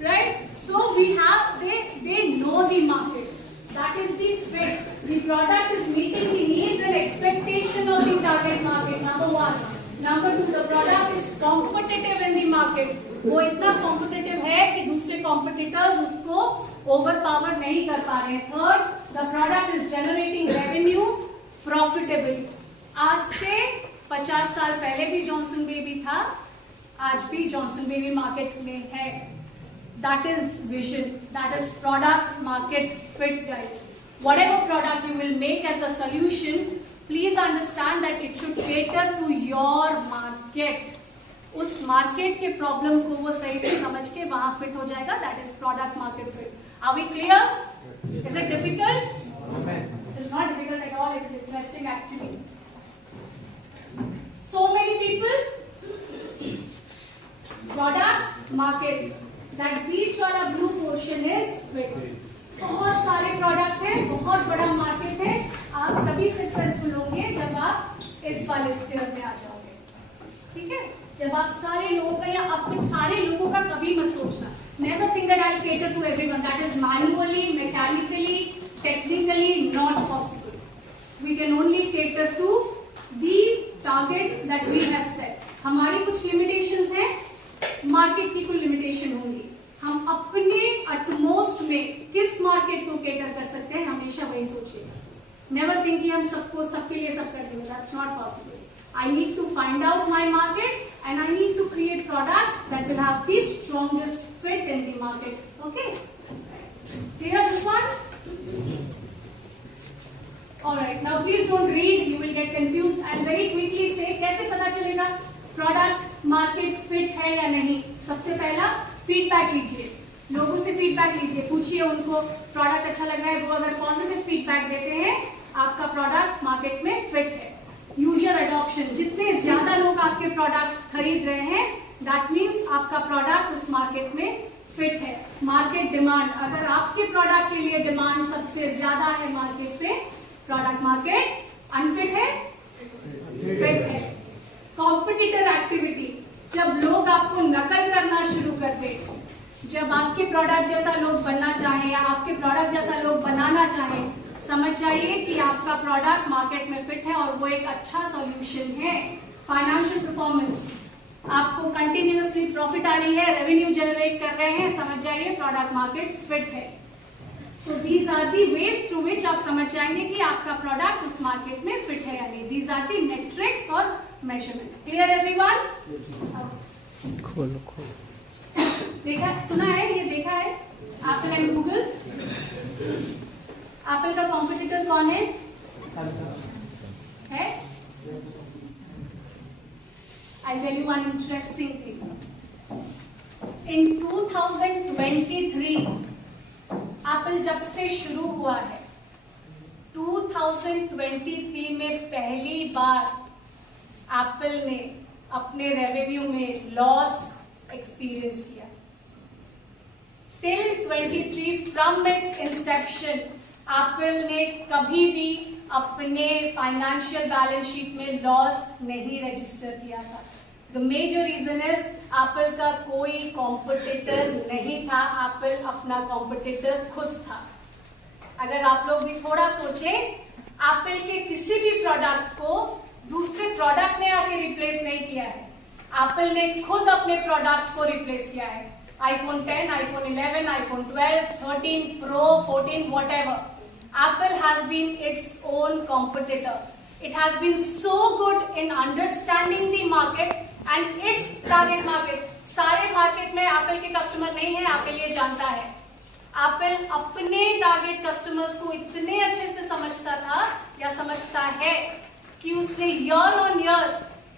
right? So we have they know the market. That is the fit. The product is meeting the needs and expectation of the target market. Number one. Number two, the product is competitive in the market. वो इतना competitive है कि दूसरे competitors उसको overpower नहीं कर पा रहे हैं. Third, the product is generating revenue profitably. आज से 50 साल पहले भी जॉनसन बेबी था, आज भी जॉनसन बेबी मार्केट में है. That is vision. That is product market fit, guys. Whatever product you will make as a solution, please understand that it should cater to your market. उस market के problem को वो सही से समझ के वहां फिट हो जाएगा. That is product market fit. Are we clear? Is it difficult? It's not difficult at all. It is interesting actually. So many people. Product market. That बीच वाला blue portion is fit. बहुत सारे product है, बहुत बड़ा market है. आप तभी successful होंगे जब आप इस वाले स्फीयर में आ जाओगे. ठीक है? जब आप सारे लोगों का या अपने सारे लोगों का कभी मत सोचना. Never think that I'll cater to everyone. That is manually, mechanically, technically not possible. We can only cater to the target that we have set. हमारी कुछ limitations हैं, मार्केट की कुछ लिमिटेशन होंगी. हम अपने अटमोस्ट में किस मार्केट को केटर कर सकते हैं, हमेशा वही सोचिएगा. नेवर थिंक कि हम सबको सबके लिए सब कर देंगे. That's not possible. I need to find out my market and I need to create product that will have the strongest fit in the market. Okay, clear this one? Alright, now please don't read, you will get confused. I'll very quickly say कैसे पता चलेगा product market fit है या नहीं. सबसे पहला feedback लीजिए, लोगों से फीडबैक लीजिए, पूछिए उनको प्रोडक्ट अच्छा लग रहा है. वो अगर पॉजिटिव फीडबैक देते हैं आपका प्रोडक्ट मार्केट में फिट है. यूजर अडॉप्शन, जितने ज्यादा लोग आपके प्रोडक्ट खरीद रहे हैं दैट मीन्स आपका प्रोडक्ट उस मार्केट में फिट है. मार्केट डिमांड, अगर आपके प्रोडक्ट के लिए डिमांड सबसे ज्यादा है मार्केट पे, प्रोडक्ट मार्केट अनफिट है, फिट है. कॉम्पिटिटर एक्टिविटी, जब लोग आपको नकल करना शुरू करते, जब आपके प्रोडक्ट जैसा लोग बनना चाहें या आपके प्रोडक्ट जैसा लोग बनाना चाहें, समझ जाइए कि आपका प्रोडक्ट मार्केट में फिट है और वो एक अच्छा सॉल्यूशन है. फाइनेंशियल परफॉर्मेंस, आपको कंटिन्यूअसली प्रॉफिट आ रही है, रेवेन्यू जनरेट कर रहे हैं, समझ जाइए प्रोडक्ट मार्केट फिट है. So these are the ways through which आप समझ जाएंगे कि आपका प्रोडक्ट उस मार्केट में फिट है या नहीं. दीज आर दी मेट्रिक्स और मेजरमेंट. Clear everyone? खोलो खोलो. देखा, सुना है, ये देखा है एप्पल एंड गूगल. एप्पल का कॉम्पिटिटर कौन है? I'll tell you one interesting thing. In 2023, Apple जब से शुरू हुआ है, 2023 में पहली बार एप्पल ने अपने रेवेन्यू में लॉस एक्सपीरियंस किया. Till 23 from its inception Apple ने कभी भी अपने फाइनेंशियल बैलेंस शीट में लॉस नहीं रजिस्टर किया था. The major reason is Apple का कोई कॉम्पिटिटर नहीं था, एप्पल अपना कॉम्पिटिटर खुद था. अगर आप लोग भी थोड़ा सोचें, एप्पल के किसी भी प्रोडक्ट को दूसरे प्रोडक्ट ने आके रिप्लेस नहीं किया है. एप्पल ने खुद अपने प्रोडक्ट को रिप्लेस किया है. iPhone 10, iPhone 11, iPhone 12, 13 Pro, 14, whatever. Apple has been its own competitor. It has been so good in understanding the market and its target market. सारे मार्केट में एप्पल के कस्टमर नहीं है, एप्पल ये जानता है. एप्पल अपने टारगेट कस्टमर्स को इतने अच्छे से समझता था या समझता है कि उसने ईयर ऑन ईयर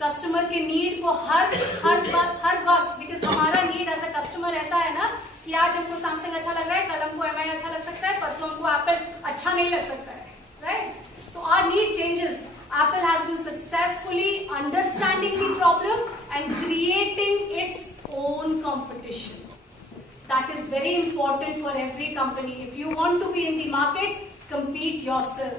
कस्टमर के नीड को हर वक्त, बिकॉज हमारा नीड एज अ कस्टमर ऐसा है ना कि आज हमको सैमसंग अच्छा लग रहा है, कल हमको MI अच्छा लग सकता है, परसों हमको एप्पल अच्छा नहीं लग सकता है, right? So our need changes. Apple has been successfully understanding the problem and creating its own competition. That is very important for every company. If you want to be in the market, compete yourself.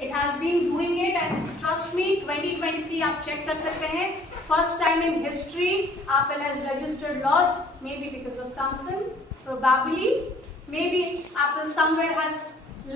It has been doing it and trust me, 2023 आप check कर सकते हैं. First time in history, Apple has registered loss, maybe because of Samsung, probably. Maybe Apple somewhere has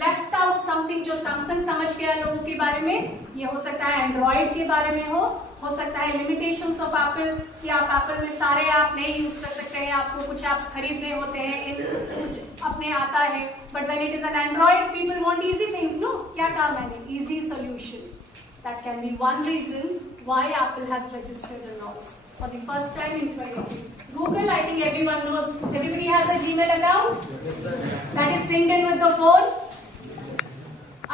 left out something जो Samsung समझ गया लोगों के बारे में. ये हो सकता है Android के बारे में हो सकता है limitations of Apple कि आप Apple में सारे ऐप नहीं यूज कर सकते हैं, आपको कुछ ऐप्स खरीदने होते हैं, कुछ अपने आता है. But when it is an Android, people want easy things, no? क्या कहा मैंने? Easy solution. That can be one reason why Apple has registered a loss for the first time in 2023. Google, I think everyone knows. Everybody has a Gmail account that is synced in with the phone.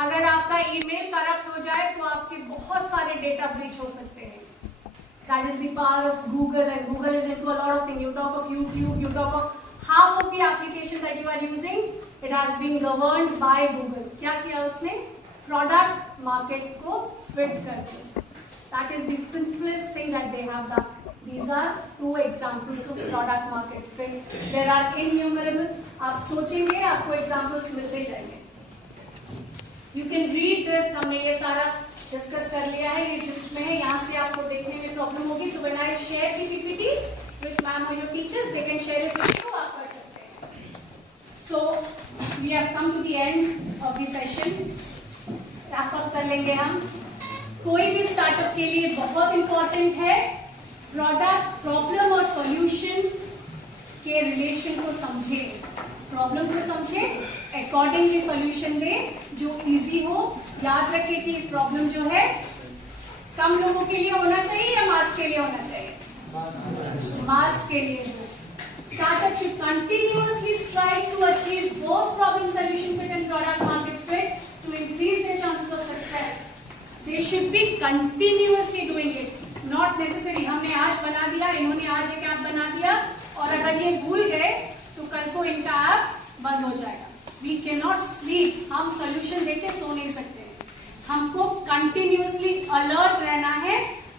अगर आपका email corrupt हो जाए तो आपके बहुत सारे data breach हो सकते हैं. That is the power of Google, and Google is into a lot of things. You talk of YouTube, you talk of half of the application that you are using, it has been governed by Google. क्या किया उसने? Product market को fit कर दिया. That is the simplest thing that they have done. These are two examples of product market fit. There are innumerable. आप सोचेंगे आपको examples मिलते जाएंगे. You can read this. हमने ये सारा डिस्कस कर लिया है, ये जिस्ट में है, यहाँ से आपको देखने में प्रॉब्लम होगी. So when I share the PPT with ma'am or your teachers, they can share it with you. आप कर सकते हैं. So we have come to the end of the session. Wrap up कर लेंगे हम. कोई भी स्टार्टअप के लिए बहुत इंपॉर्टेंट है प्रोडक्ट, प्रॉब्लम और सॉल्यूशन के रिलेशन को समझे. प्रॉब्लम को समझे, अकॉर्डिंगली सॉल्यूशन दे जो इजी हो. याद रखिए कि प्रॉब्लम जो है कम लोगों के लिए होना चाहिए या मास के लिए होना चाहिए? मास के लिए हो. Startup should continuously strive to achieve both problem solution fit and product market fit to increase their chances of continuously doing it. Not necessary हमने आज बना दिया, इन्होंने आज एक ऐप बना दिया और अगर ये भूल गए तो कल को इनका ऐप बंद हो जाएगा. We cannot sleep. हम solution देके सो नहीं सकते. हमको continuously alert रहना है,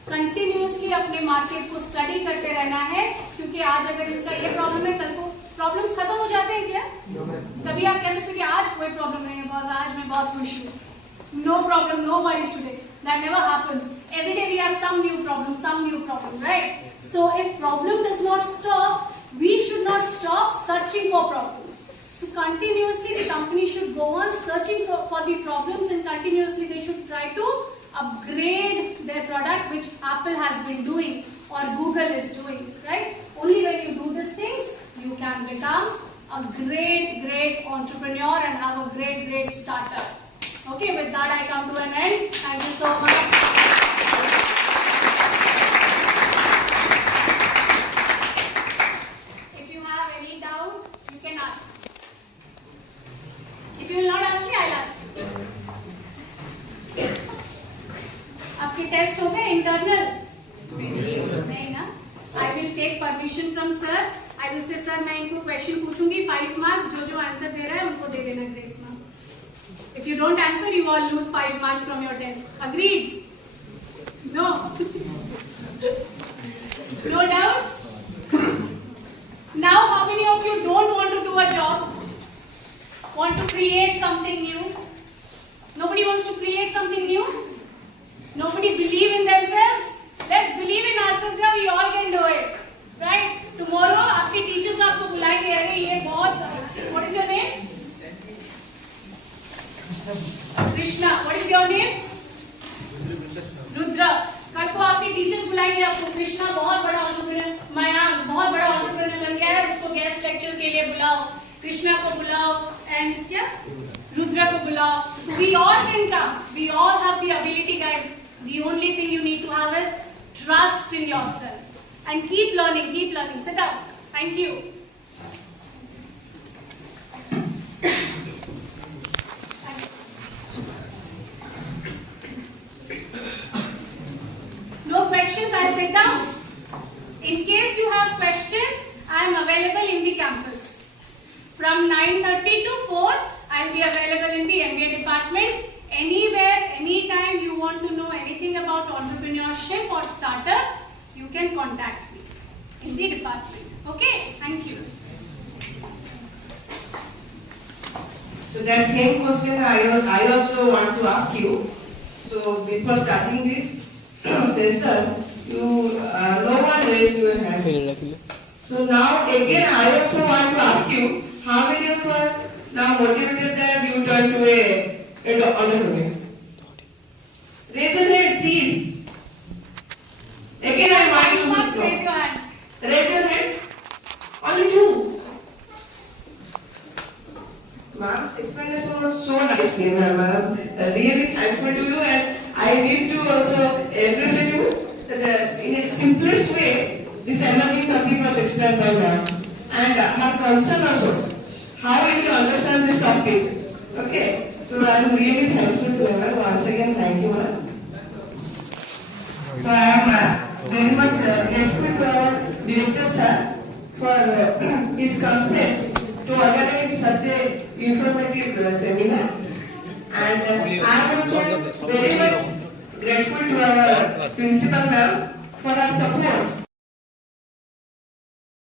continuously अपने मार्केट को स्टडी करते रहना है, क्योंकि आज अगर इनका ये प्रॉब्लम है कल को प्रॉब्लम्स खत्म हो जाते हैं क्या? कभी आप कह सकते हैं कि आज कोई प्रॉब्लम नहीं है बॉस, आज मैं बहुत खुश हूँ. No problem, no worries today. That never happens. Every day we have some new problem, right? So if problem does not stop, we should not stop searching for problems. So continuously the company should go on searching for the problems, and continuously they should try to upgrade their product, which Apple has been doing or Google is doing, right? Only when you do these things, you can become a great entrepreneur and have a great startup. Okay, with that I come to an end. Thank you so much. If you have any doubt, you can ask. If you will not ask me, I'll ask you. आपके test हो गए internal? नहीं ना? I will take permission from sir. I will say sir मैं इनको question पूछूंगी 5 marks, जो answer दे रहा है उनको दे देना grace marks. If you don't answer, you all lose 5 marks from your test. Agreed? No? No doubts? Now, how many of you don't want to do a job? Want to create something new? Nobody wants to create something new? Nobody believe in themselves? Let's believe in ourselves. Yeah, we all can do it. Right? Tomorrow, आपके teachers आपको बुलाएंगे. अरे ये बहुत. What is your name? Krishna. What is your name? Rudra. कल को आपके teachers बुलाएंगे आपको. कृष्णा बहुत बड़ा एंटरप्रेन्योर, मयांक बहुत बड़ा एंटरप्रेन्योर बन गया है, उसको गेस्ट लेक्चर के लिए बुलाओ. कृष्णा को बुलाओ एंड क्या रुद्रा को बुलाओ. So we all can come. We all have the ability, guys. The only thing you need to have is trust in yourself and keep learning. Sit down. Thank you. No questions, I'll sit down. In case you have questions, I am available in the campus. From 9:30 to 4, I'll be available in the MBA department. Anywhere, anytime you want to know anything about entrepreneurship or startup, you can contact me in the department. Okay? Thank you. So that same question I also want to ask you. So before starting this session, no one raised your hand. So now again I also want to ask you, how many of you are now motivated that you turn to a entrepreneur? Raise your hand, please. Again I want you Marks, to raise your hand. raise your hand. Only 2. Ma'am's explanation was so nice, ma'am. Really thankful to you, and I need to also appreciate you that in a simplest way, this emerging topic was explained by ma'am. And her concern also, how will you understand this topic? Okay, so I am really thankful to her. Once again, thank you, ma'am. So I am very much grateful to our director, sir, for his consent to organize such a informative seminar, and I am also very much grateful to our principal ma'am for her support